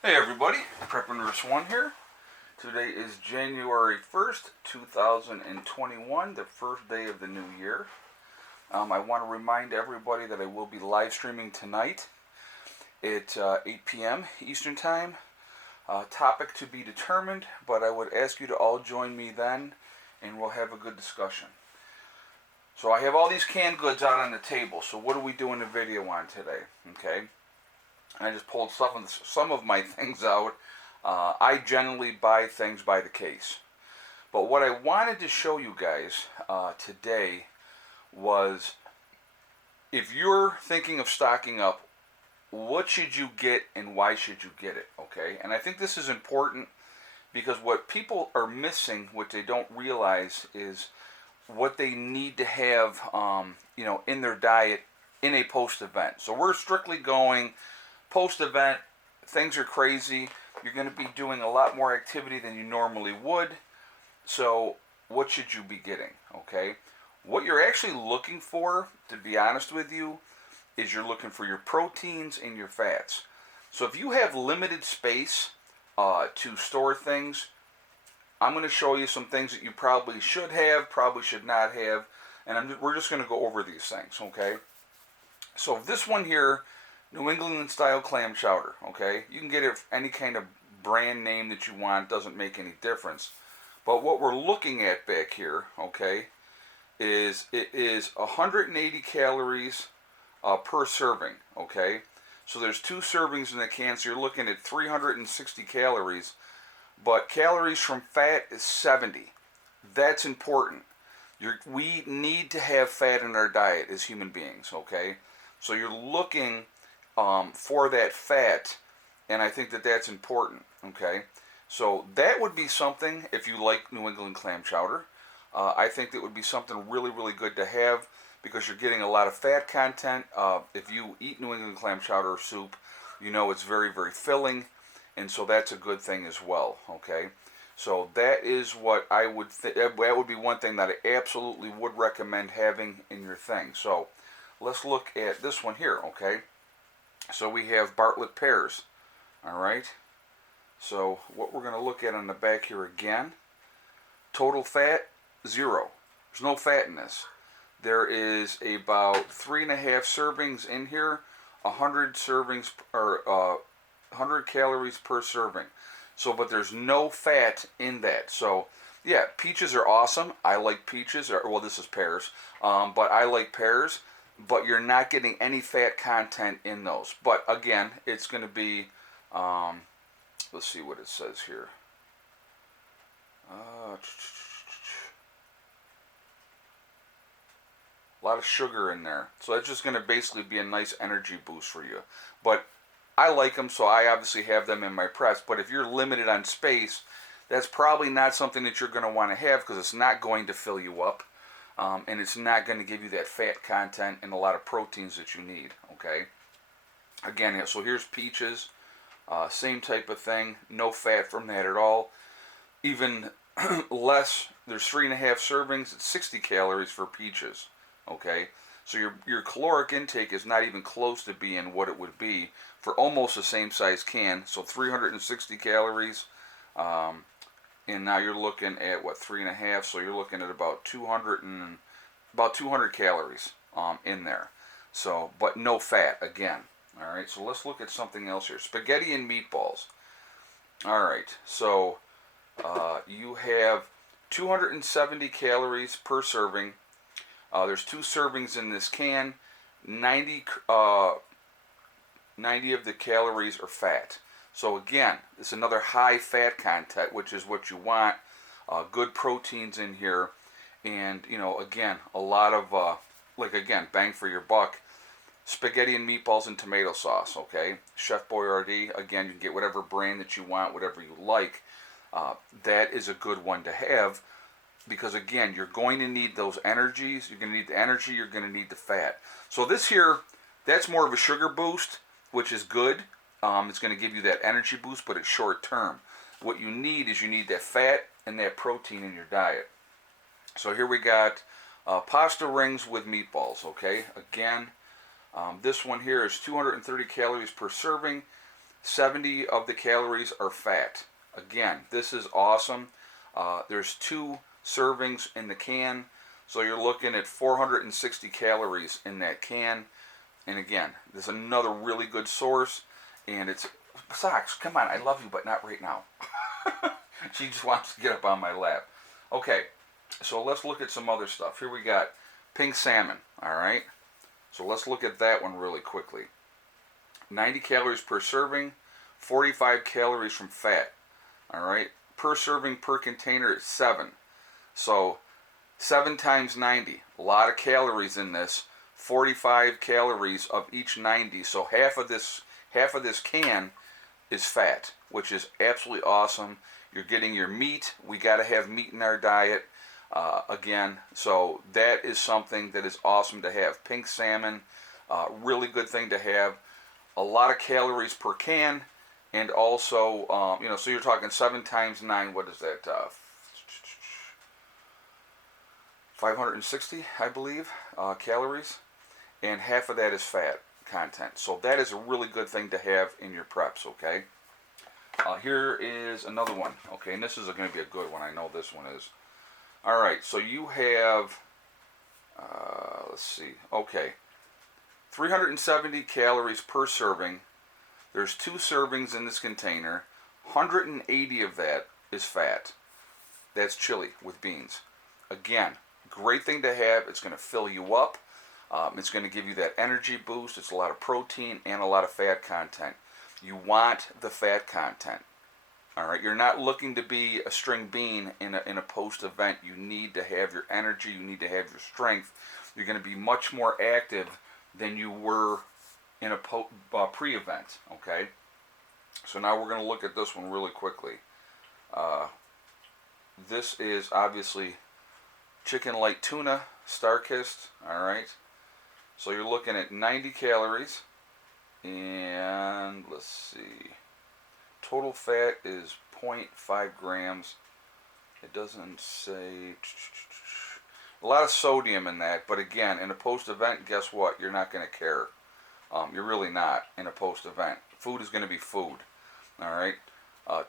Hey everybody, Prep Nurse 1 here. Today is January 1st, 2021, the first day of the new year. I want to remind everybody that I will be live streaming tonight at 8 p.m. Eastern Time. Topic to be determined, but I would ask you to all join me then and we'll have a good discussion. So I have all these canned goods out on the table, so what are we doing a video on today? Okay. I just pulled some of my things out. I generally buy things by the case. But what I wanted to show you guys today was, if you're thinking of stocking up, what should you get and why should you get it, okay? And I think this is important because what people are missing, what they don't realize, is what they need to have in their diet in a post-event. So we're strictly going post-event. Things are crazy. You're going to be doing a lot more activity than you normally would. So what should you be getting? Okay. What you're actually looking for, to be honest with you, is you're looking for your proteins and your fats. So if you have limited space to store things, I'm going to show you some things that you probably should have, probably should not have, and we're just going to go over these things, okay? So this one here, New England style clam chowder, okay? You can get it any kind of brand name that you want, doesn't make any difference. But what we're looking at back here, okay, is it is 180 calories per serving, okay? So there's 2 servings in the can, so you're looking at 360 calories. But calories from fat is 70. That's important. We need to have fat in our diet as human beings, okay? So you're looking for that fat, and I think that that's important, okay? So that would be something, if you like New England clam chowder, I think that would be something really, really good to have because you're getting a lot of fat content. If you eat New England clam chowder or soup, you know it's very, very filling, and so that's a good thing as well, okay? So that is what I would that would be one thing that I absolutely would recommend having in your thing. So let's look at this one here, okay? So we have Bartlett pears, all right? So what we're going to look at on the back here again, total fat, 0. There's no fat in this. There is about 3.5 servings in here, 100 servings or 100 calories per serving. So, but there's no fat in that. So, yeah, peaches are awesome. I like peaches. Well, this is pears, but I like pears. But you're not getting any fat content in those. But again, it's going to be, let's see what it says here. A lot of sugar in there. So that's just going to basically be a nice energy boost for you. But I like them, so I obviously have them in my press. But if you're limited on space, that's probably not something that you're going to want to have because it's not going to fill you up. And it's not going to give you that fat content and a lot of proteins that you need, okay? Again, so here's peaches, same type of thing, no fat from that at all. Even less, there's 3.5 servings, it's 60 calories for peaches, okay? So your caloric intake is not even close to being what it would be for almost the same size can, so 360 calories. And now you're looking at what, 3.5, so you're looking at about 200 calories in there. So, but no fat again. All right, so let's look at something else here. Spaghetti and meatballs. All right, so you have 270 calories per serving. There's 2 servings in this can. 90 of the calories are fat. So again, it's another high fat content, which is what you want. Good proteins in here, and again, a lot of bang for your buck. Spaghetti and meatballs and tomato sauce. Okay, Chef Boyardee. Again, you can get whatever brand that you want, whatever you like. That is a good one to have because again, you're going to need those energies. You're going to need the energy. You're going to need the fat. So this here, that's more of a sugar boost, which is good. It's going to give you that energy boost, but it's short term. What you need is that fat and that protein in your diet. So here we got pasta rings with meatballs, okay? Again, this one here is 230 calories per serving, 70 of the calories are fat. Again, this is awesome. There's 2 servings in the can, so you're looking at 460 calories in that can. And again, this is another really good source. And it's, Socks, come on, I love you, but not right now. She just wants to get up on my lap. Okay, so let's look at some other stuff. Here we got pink salmon, all right? So let's look at that one really quickly. 90 calories per serving, 45 calories from fat, all right? Per serving per container is 7. So 7 times 90, a lot of calories in this. 45 calories of each 90. So half of this can is fat, which is absolutely awesome. You're getting your meat. We got to have meat in our diet. Again, so that is something that is awesome to have. Pink salmon, really good thing to have. A lot of calories per can, and also, so you're talking 7 times 9, what is that? 560, I believe, calories, and half of that is fat content. So that is a really good thing to have in your preps, okay? Here is another one, okay, and this is going to be a good one. I know this one is. All right, so you have, let's see, okay, 370 calories per serving. There's 2 servings in this container. 180 of that is fat. That's chili with beans. Again, great thing to have. It's going to fill you up. It's going to give you that energy boost. It's a lot of protein and a lot of fat content. You want the fat content. All right, you're not looking to be a string bean in a post-event. You need to have your energy. You need to have your strength. You're going to be much more active than you were in a pre-event. Okay, so now we're going to look at this one really quickly. This is obviously chicken light tuna, star-kissed. All right, so you're looking at 90 calories, and let's see. Total fat is 0.5 grams. It doesn't say. A lot of sodium in that, but again, in a post-event, guess what? You're not going to care. You're really not in a post-event. Food is going to be food. All right.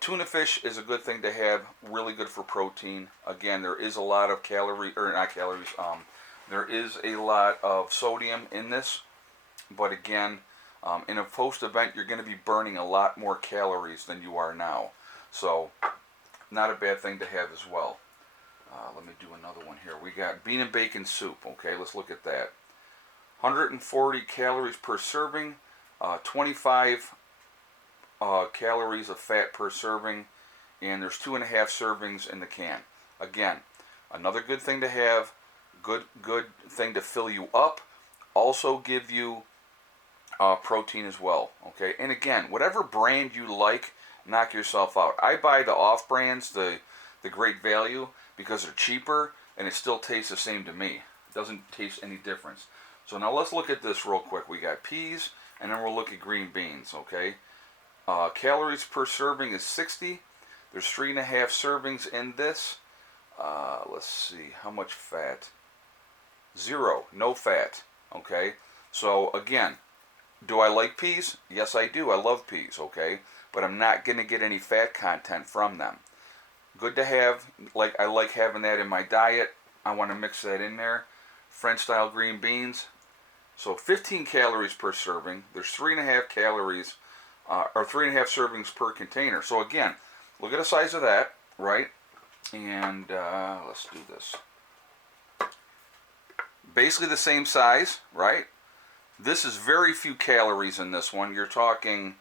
Tuna fish is a good thing to have. Really good for protein. Again, there is a lot of there is a lot of sodium in this, but again, in a post-event, you're going to be burning a lot more calories than you are now. So, not a bad thing to have as well. Let me do another one here. We got bean and bacon soup. Okay, let's look at that. 140 calories per serving, 25 calories of fat per serving, and there's 2.5 servings in the can. Again, another good thing to have. Good thing to fill you up. Also give you protein as well, okay? And again, whatever brand you like, knock yourself out. I buy the off brands, the great value, because they're cheaper and it still tastes the same to me. It doesn't taste any difference. So now let's look at this real quick. We got peas, and then we'll look at green beans, okay? Calories per serving is 60. There's 3.5 servings in this. Let's see, how much fat? 0, no fat, okay? So again, do I like peas? Yes, I do. I love peas, okay? But I'm not going to get any fat content from them. Good to have. I like having that in my diet. I want to mix that in there. French-style green beans. So 15 calories per serving. There's 3.5 calories, or 3.5 servings per container. So again, look at the size of that, right? And let's do this. Basically the same size, right? This is very few calories in this one. You're talking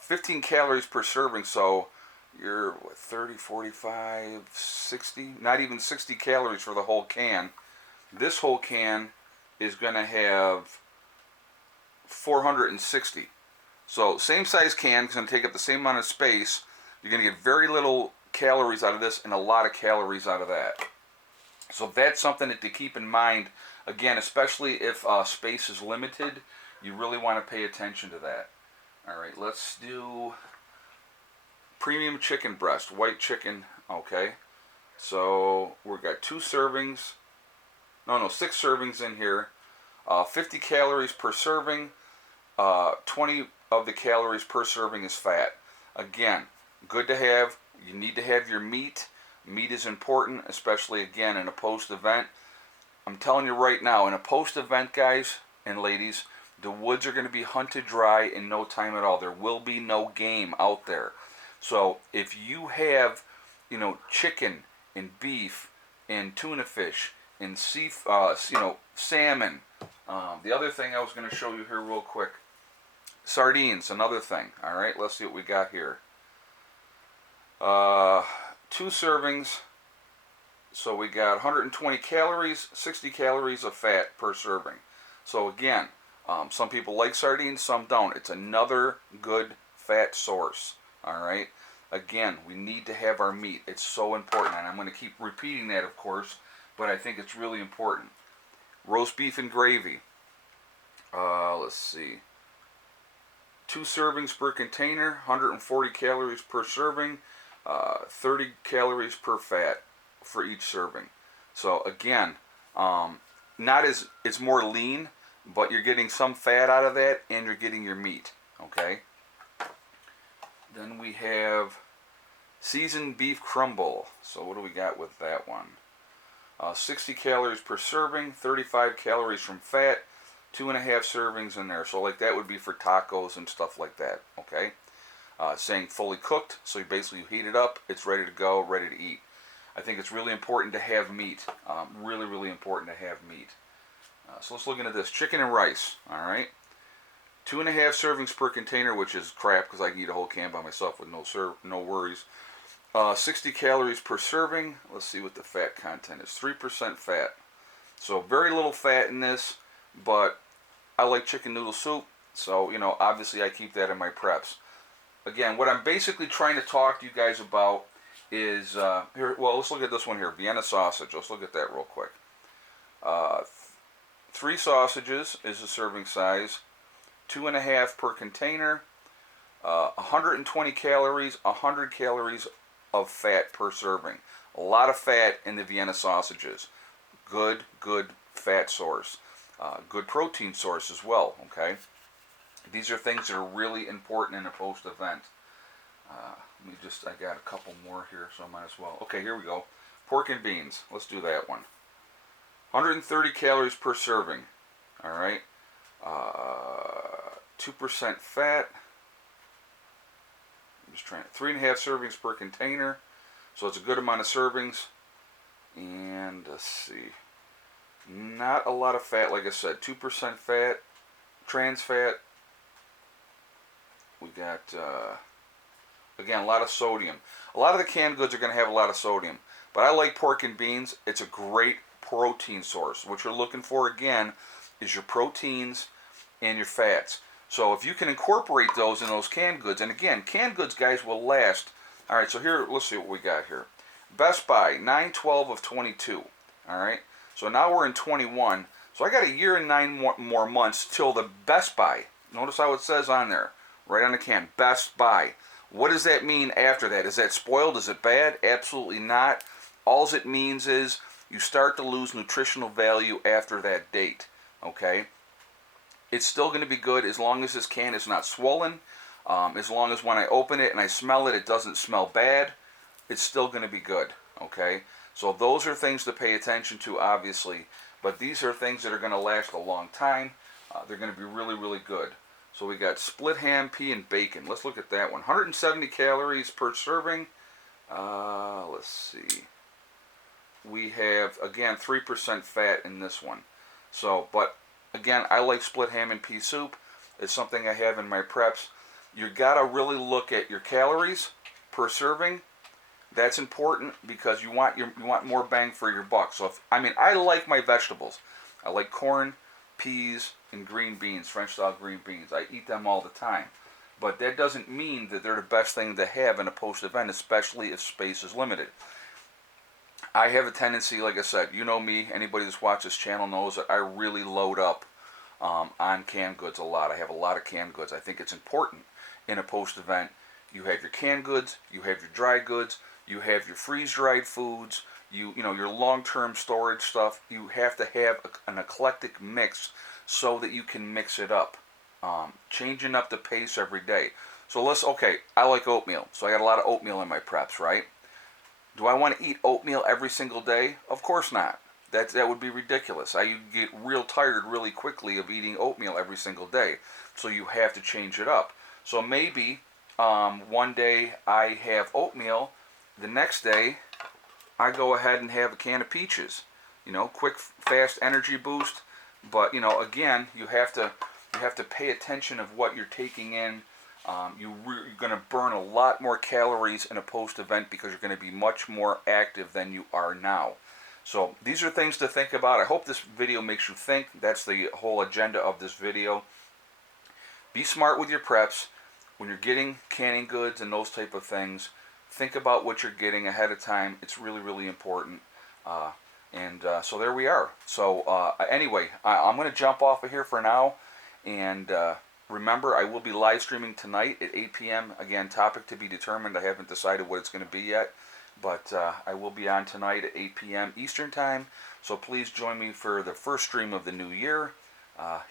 15 calories per serving, so you're 30, 45, 60, not even 60 calories for the whole can. This whole can is going to have 460. So same size can, it's going to take up the same amount of space. You're going to get very little calories out of this and a lot of calories out of that. So that's something to keep in mind. Again, especially if space is limited, you really want to pay attention to that. All right, let's do premium chicken breast, white chicken. Okay, so we've got 6 servings in here. 50 calories per serving. 20 of the calories per serving is fat. Again, good to have. You need to have your meat. Meat is important, especially again in a post-event. I'm telling you right now, in a post-event, guys and ladies, the woods are going to be hunted dry in no time at all. There will be no game out there. So if you have, chicken and beef and tuna fish and salmon. The other thing I was going to show you here real quick, sardines, another thing. All right, let's see what we got here. 2 servings. So we got 120 calories, 60 calories of fat per serving. So again, some people like sardines, some don't. It's another good fat source. All right. Again, we need to have our meat. It's so important, and I'm going to keep repeating that, of course, but I think it's really important. Roast beef and gravy. Let's see. 2 servings per container, 140 calories per serving, 30 calories per fat for each serving. So again, it's more lean, but you're getting some fat out of that, and you're getting your meat. Okay. Then we have seasoned beef crumble. So what do we got with that one? 60 calories per serving, 35 calories from fat, 2.5 servings in there. So like that would be for tacos and stuff like that. Okay. Saying fully cooked, so you basically heat it up, it's ready to go, ready to eat. I think it's really important to have meat. Really, really important to have meat. So let's look into this. Chicken and rice. All right. 2.5 servings per container, which is crap because I can eat a whole can by myself with no worries. 60 calories per serving. Let's see what the fat content is. 3% fat. So very little fat in this, but I like chicken noodle soup, so obviously I keep that in my preps. Again, what I'm basically trying to talk to you guys about is here. Well, let's look at this one here, Vienna sausage. Let's look at that real quick. 3 sausages is the serving size. 2.5 per container. 120 calories. 100 calories of fat per serving. A lot of fat in the Vienna sausages. Good fat source. Good protein source as well. Okay. These are things that are really important in a post-event. I got a couple more here, so I might as well. Okay, here we go. Pork and beans. Let's do that one. 130 calories per serving. All right. 2% fat. I'm just trying. 3.5 servings per container. So it's a good amount of servings. And let's see. Not a lot of fat, like I said. 2% fat. Trans fat. We got, again, a lot of sodium. A lot of the canned goods are going to have a lot of sodium. But I like pork and beans. It's a great protein source. What you're looking for, again, is your proteins and your fats. So if you can incorporate those in those canned goods, and again, canned goods, guys, will last. All right, so here, let's see what we got here. Best Buy, 9/12 of 22. All right, so now we're in 21. So I got a year and 9 more months till the Best Buy. Notice how it says on there, right on the can, Best Buy. What does that mean after that? Is that spoiled? Is it bad? Absolutely not. All it means is you start to lose nutritional value after that date. Okay? It's still going to be good as long as this can is not swollen. As long as when I open it and I smell it, it doesn't smell bad. It's still going to be good. Okay? So those are things to pay attention to, obviously. But these are things that are going to last a long time. They're going to be really, really good. So we got split ham, pea, and bacon. Let's look at that one. 170 calories per serving. Let's see. We have, again, 3% fat in this one. So, but again, I like split ham and pea soup. It's something I have in my preps. You got to really look at your calories per serving. That's important because you want more bang for your buck. So, I like my vegetables. I like corn, peas, and green beans, French-style green beans. I eat them all the time. But that doesn't mean that they're the best thing to have in a post-event, especially if space is limited. I have a tendency, like I said, you know me, anybody that's watched this channel knows that I really load up on canned goods a lot. I have a lot of canned goods. I think it's important in a post-event. You have your canned goods, you have your dry goods, you have your freeze-dried foods, you know your long-term storage stuff. You have to have an eclectic mix so that you can mix it up. changing up the pace every day. So okay, I like oatmeal, so I got a lot of oatmeal in my preps, right? Do I want to eat oatmeal every single day? Of course not. That would be ridiculous. I get real tired really quickly of eating oatmeal every single day. So you have to change it up. So maybe one day I have oatmeal, the next day I go ahead and have a can of peaches. You know, quick, fast energy boost. But you know, again, you have to pay attention of what you're taking in. You're going to burn a lot more calories in a post-event because you're going to be much more active than you are now. So these are things to think about. I hope this video makes you think. That's the whole agenda of this video. Be smart with your preps. When you're getting canning goods and those type of things, think about what you're getting ahead of time. It's really, really important. So there we are. So anyway, I'm going to jump off of here for now. And remember, I will be live streaming tonight at 8 p.m. Again, topic to be determined. I haven't decided what it's going to be yet. But I will be on tonight at 8 p.m. Eastern Time. So please join me for the first stream of the new year.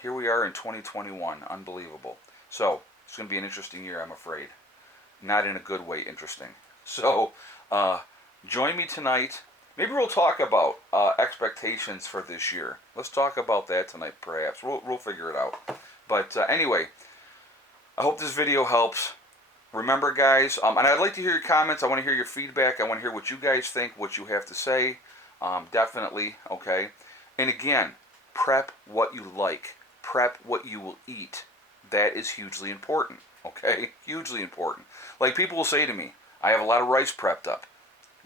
Here we are in 2021. Unbelievable. So it's going to be an interesting year, I'm afraid. Not in a good way interesting. So join me tonight. Maybe we'll talk about expectations for this year. Let's talk about that tonight, perhaps. We'll figure it out. But anyway, I hope this video helps. Remember, guys, and I'd like to hear your comments. I want to hear your feedback. I want to hear what you guys think, what you have to say. Definitely, okay? And again, prep what you like. Prep what you will eat. That is hugely important, okay? Hugely important. Like people will say to me, I have a lot of rice prepped up.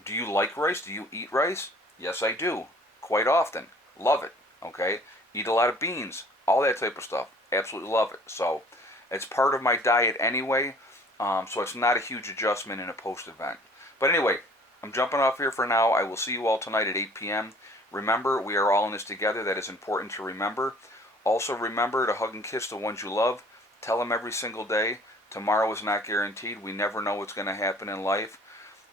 Do you like rice? Do you eat rice? Yes, I do. Quite often. Love it, okay? Eat a lot of beans. All that type of stuff. Absolutely love it. So it's part of my diet anyway. So it's not a huge adjustment in a post-event. But anyway, I'm jumping off here for now. I will see you all tonight at 8 p.m. Remember, we are all in this together. That is important to remember. Also remember to hug and kiss the ones you love. Tell them every single day. Tomorrow is not guaranteed. We never know what's going to happen in life.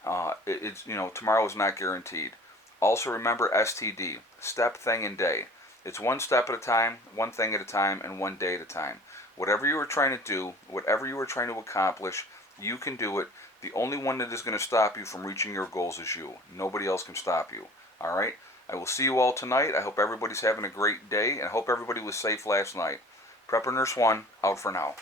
Tomorrow is not guaranteed. Also remember STD. Step, thing, and day. It's one step at a time, one thing at a time, and one day at a time. Whatever you are trying to do, whatever you are trying to accomplish, you can do it. The only one that is going to stop you from reaching your goals is you. Nobody else can stop you. All right? I will see you all tonight. I hope everybody's having a great day, and I hope everybody was safe last night. Prepper Nurse 1, out for now.